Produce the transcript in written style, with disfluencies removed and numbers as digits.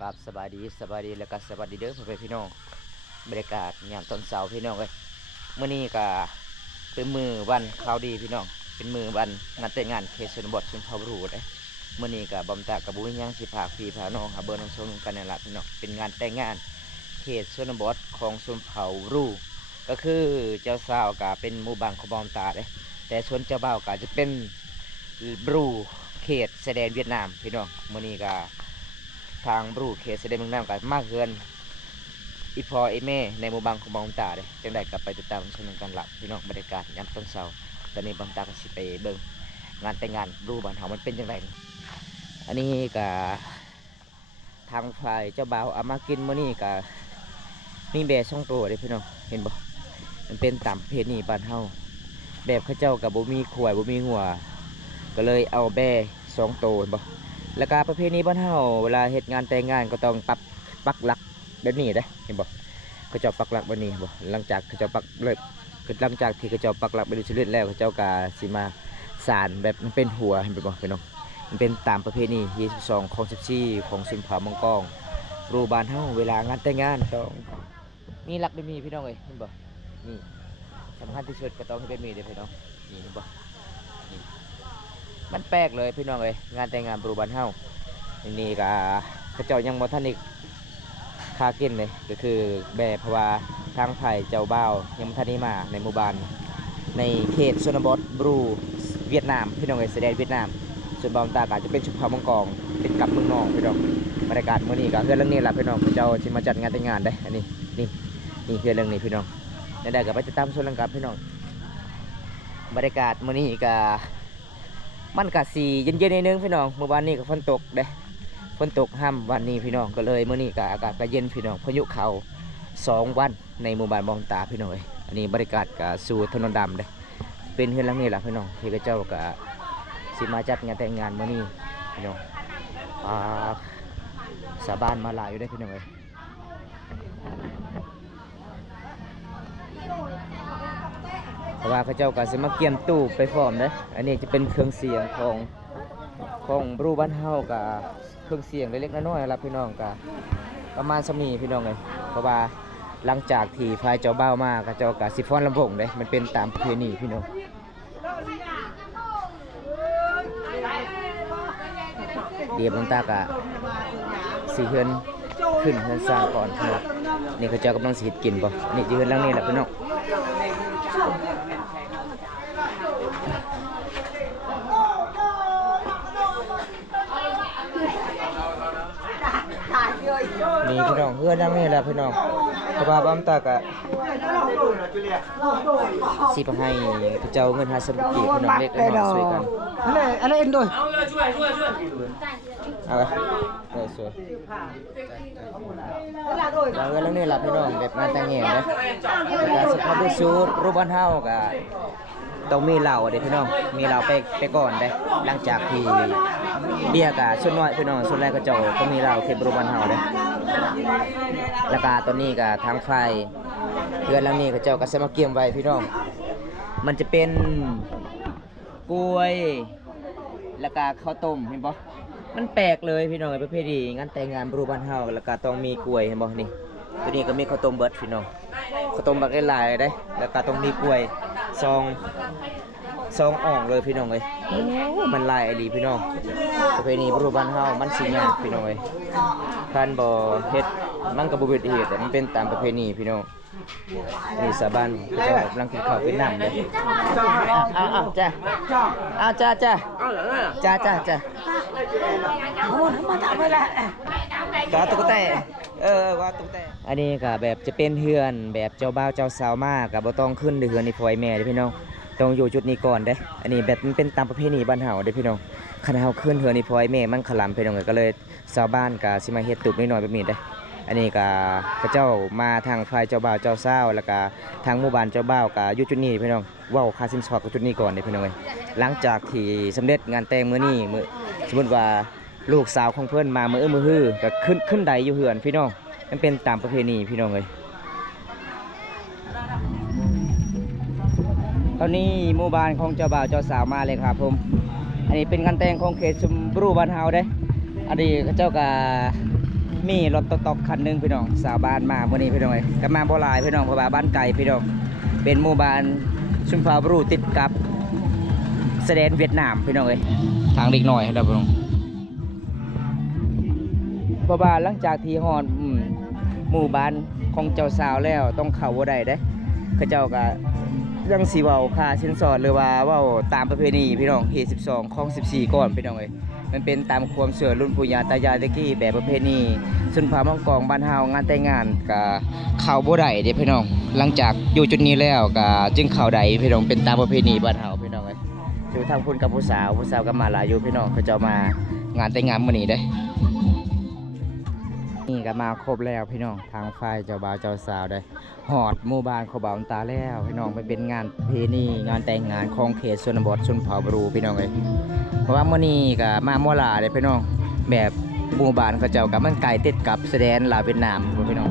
กับสบายดีแล้วก็สวัสดีเด้อพ่อแม่พี่น้องบรรยากาศยามตอนเช้าพี่น้องเอ้ยมื้อนี้ก็เป็นมือวันข่าวดีพี่น้องเป็นมือวันงานแต่งงานเขตชนบทชนเผ่าบรูเด้มื้อนี้ก็บำตากับบุญยังสิพาพี่พาน้องหาเบิ่งน้องชมกันนั่นล่ะพี่น้องเป็นงานแต่งงานเขตชนบทของชนเผ่าบรูก็คือเจ้าสาวก็เป็นหมู่บ้านของบอมตาเด้แต่ส่วนเจ้าบ่าวก็จะเป็นบรูเขตแสดงเวียดนามพี่น้องมื้อนี้ก็ทางบรูเขตแสดงเวียดนามก็มาเฮือนอีพอไอแม่ในหมู่บ้านของบางตาเด้จังได้กลับไปติดตามชมกันหลักพี่น้องบรรยากาศยามตอนเช้าตอนนี้บางตาก็สิไปเบิ่งงานแต่งงานบรูบ้านเฮามันเป็นจังไดอันนี้ก็ทางฝ่ายเจ้าบ่าวเอามากินมื้อนี้ก็มีแบะ2ตัวเด้พี่น้องเห็นบ่มันเป็นตามประเพณีบ้านเฮาแบบเขาเจ้าก็บ่มีขวายบ่มีหัวก็เลยเอาแบะ2ตัวเห็นบ่แล้วก็ประเพณีบ้านเฮาเวลาเฮ็ดงานแต่งงานก็ต้องปักหลักแบบนี้เด้เห็นบ่เขาเจ้าปักหลักแบบนี้บ่หลังจากเขาเจ้าปักเลยหลังจากที่เขาเจ้าปักหลักไปดูชีวิตแล้วเขาเจ้าก็สิมาสานแบบมันเป็นหัวเห็นบ่พี่น้องมันเป็นตามประเพณี22ของ14ของชนเผ่ามังกรรูบ้านเฮาเวลางานแต่งงานต้องมีหลักแบบนี้พี่น้องเอ้ยเห็นบ่นี่สำคัญที่สุดก็ต้องเป็นแบบนี้เด้พี่น้องนี่เห็นบ่นี่มันแปลกเลยพี่น้องเอ้ยงานแต่งงานรูบ้านเฮานี่ก็เขาเจ้ายังบ่ทันได้คากินเลยก็คือแบบเพราะว่าทางไผ่เจ้าบ่าวยังทันได้มาในหมู่บ้านในเขตชนบทบรูเวียดนามพี่น้องเอ้ยแสดงเวียดนามส่วนบางตาก็จะเป็นชุมพรมังกรเป็นกับเมืองนองพี่น้องบรรยากาศมื้อนี้ก็เฮือนเรื่องนี้ล่ะพี่น้องเจ้าสิมาจัดงานแต่งงานได้อันนี้นี่เฮือนเรื่องนี้พี่น้องได้ก็ไปติดตามชมกันครับพี่น้องบรรยากาศมื้อนี้ก็มันก็สิเย็นๆนิดนึงพี่น้องเมื่อวานนี้ก็ฝนตกเด้ฝนตกห้ำวันนี้พี่น้องก็เลยมื้อนี้ก็อากาศก็เย็นพี่น้องพายุเข้า2 วันในหมู่บ้านบองตาพี่น้องอันนี้บรรยากาศก็สู่ถนนดำเด้เป็นเฮือนหลังนี้ล่ะพี่น้องที่เจ้าก็สิมาจัดงานแต่งงานมื้อนี้พี่น้องสาบานมาหลายอยู่ได้พี่น้องเพราะว่าเขาเจ้าก็สิมาเกี่ยมตู้ไปพร้อมเด้อันนี้จะเป็นเครื่องเสียงของบรูบ้านเฮากับเครื่องเสียงเล็กๆน้อยๆล่ะพี่น้องก็ประมาณสมีพี่น้องเลยเพราะว่าหลังจากที่ฝ่ายเจ้าบ่าวมาก็เจ้าก็สิฟ้อนลำวงเด้มันเป็นตามประเพณีพี่น้องเดี๋ยวบางตากะสีเฮือนขึ้นเฮือนสร้างก่อนครับนี่เขาเจ้ากำลังสิเฮ็ดกินบ่นี่จะเฮือนหลังนี้แหละพี่น้องนี่พี่น้องเฮือนหลังนี้แหละพี่น้องเพราะว่าบางตากะสิไปให้เขาเจ้าเงิน50 กีบพี่น้องเล็กน้อยช่วยกันอะไรเอ็นด้วยเอาไปสวยเราเรื่องนี้หลับพี่น้องแบบงานแต่งงานนะแต่สุภาพบุรุษรูปบ้านเฮาก็ต้องมีเหล้าเด้พี่น้องมีเหล้าไปก่อนเด้หลังจากที่เบียร์กับส่วนน้อยพี่น้องส่วนแรกก็เจ้าก็มีเหล้าเขตรูปบ้านเฮาเด้แล้วก็ตอนนี้ก็ทางไฟเรือนหลังนี้ก็เจ้าก็สิมาเกี่ยมไว้พี่น้องมันจะเป็นกล้วยแล้วก็ข้าวต้มเห็นบ่มันแปลกเลยพี่น้องประเภทนี้งานแต่งงานบรูบ้านเฮาแล้วก็ต้องมีกล้วยเห็นบ่นี่ตัวนี้ก็มีข้าวต้มเบิดพี่น้องข้าวต้มบักหลายๆได้แล้วก็ต้องมีกล้วยซองอ่องเลยพี่น้องเอ้ยมันหลายอีหลีพี่น้องประเพณีบรูบ้านเฮามันสิยากพี่น้องเอ้ยคันบ่เฮ็ดมันก็บ่เป็นเหตุแต่มันเป็นตามประเพณีพี่น้องนี่สาบานเจ้ากำลังกินข้าวเป็นน้ำเลยเอาจ้าเอาจ้าโอ้ทำมาทำไปละก็ตุ๊กแตว่าตุ๊กแตอันนี้ก็แบบจะเป็นเฮือนแบบเจ้าบ่าวเจ้าสาวมากก็บ่ต้องขึ้นเฮือนในพ่อแม่เด้พี่น้องต้องอยู่จุดนี้ก่อนเด้อันนี้แบบมันเป็นตามประเพณีบ้านเฮาเด้พี่น้องคันเฮาขึ้นเฮือนในพ่อแม่มันขลำพี่น้องก็เลยชาวบ้านก็สิมาเฮ็ดตุบน้อยๆแบบนี้เด้อันนี้ก็พระเจ้ามาทางฝ่ายเจ้าบ่าวเจ้าสาวแล้วก็ทางหมู่บ้านเจ้าบ่าวก็อยู่จุดนี้พี่น้องเว้าค่าสินสอดกับจุดนี้ก่อนเด้พี่น้องหลังจากที่สำเร็จงานแต่งมื้อนี้สมมุติว่าลูกสาวของเพิ่นมามื้อฮื้อก็ขึ้นใดอยู่เฮือนพี่น้องมันเป็นตามประเพณีพี่น้องตอนนี้หมู่บ้านของเจ้าบ่าวเจ้าสาวมาเลยครับผมอันนี้เป็นงานแต่งของเขตชมบรูบ้านเฮาเด้อันนี้เจ้าก็ มีรถตอกๆคันหนึงพี่น้องสาวบ้านมามื้อนี้พี่น้องเอ้ยก็มาบ่หลายพี่น้องเพราะว่าบ้านไกลพี่น้องเป็นหมู่บ้านชุมพรบรูติดกับแสดงเวียดนามพี่น้องเอ้ยทางเล็กน้อยครับพี่น้องเพราะว่าหลังจากที่ฮอดหมู่บ้านของเจ้าสาวแล้วต้องเข้าบ่ได้เด้เขาเจ้าก็ยังสิเว้าค่าสินสอดหรือว่าเว้าตามประเพณีพี่น้องเฮ12ของ14ก่อนพี่น้องเอ้ยมันเป็นตามความเชื่อรุ่นปู่ย่าตายายตะกี้แบบประเพณีสุนผามังกรบ้านเฮางานแต่งงานก็เข้าบ่ได้เด้พี่น้องหลังจากอยู่จุดนี้แล้วก็จึงเข้าได้พี่น้องเป็นตามประเพณีบ้านเฮาพี่น้องเอ้ยอยู่ทางพุ่นกับผู้สาวก็มาหลายอยู่พี่น้องเขาเจ้ามางานแต่งงานมื้อนี้เด้นี่ก็มาครบแล้วพี่น้องทางฝ่ายเจ้าบ่าวเจ้าสาวได้ฮอดหมู่บ้านเขาบ่าวตาแล้วพี่น้องมันเป็นงานประเพณีงานแต่งงานของเขตชนบทชนเผ่าบรูพี่น้องเอ้ยเพราะว่ามื้อนี้ก็มามั่วลาเลยพี่น้องแบบหมู่บ้านเขาเจ้ากับมันไกลติดกับแสดงลาวเวียดนามพี่น้อง